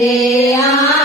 রে আ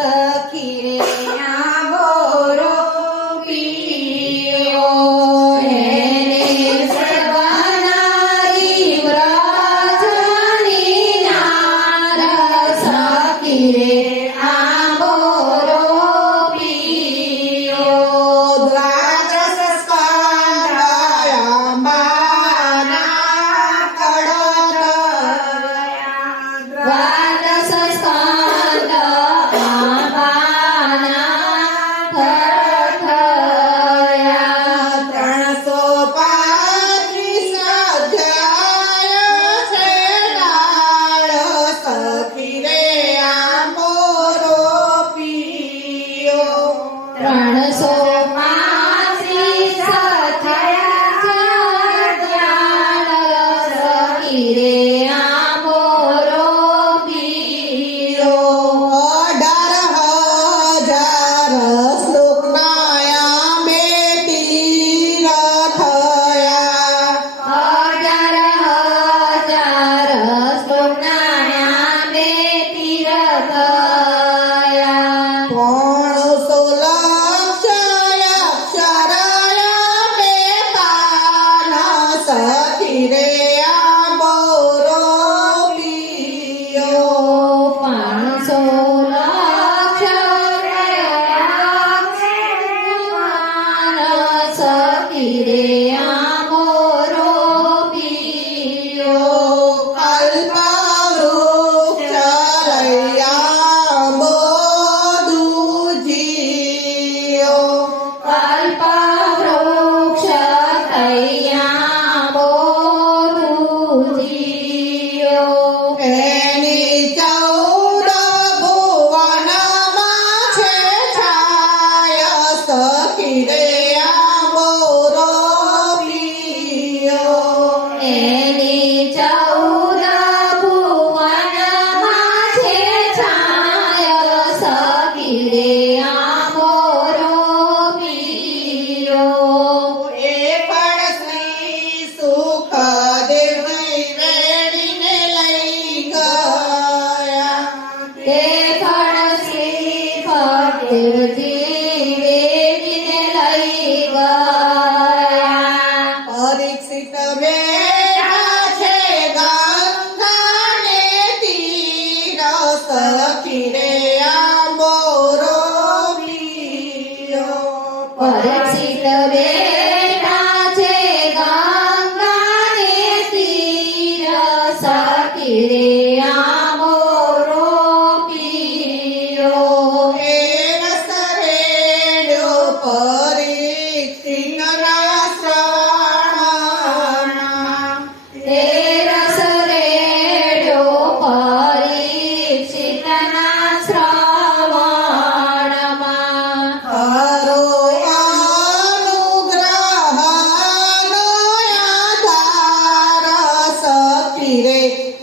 Santa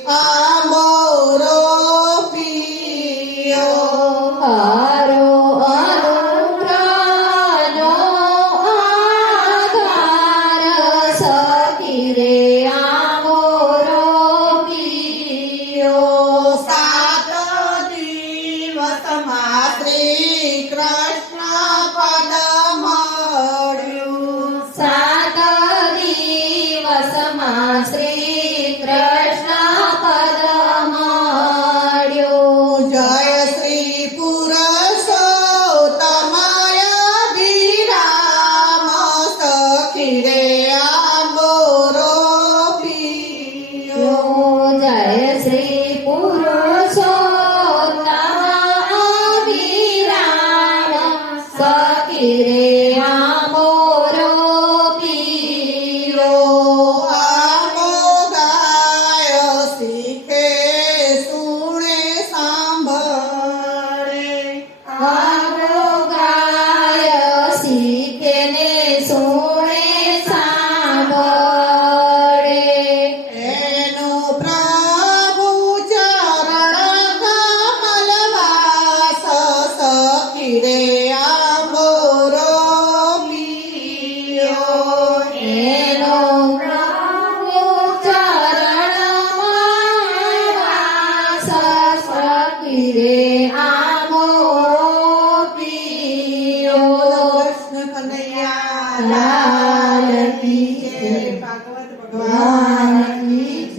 a amor. રે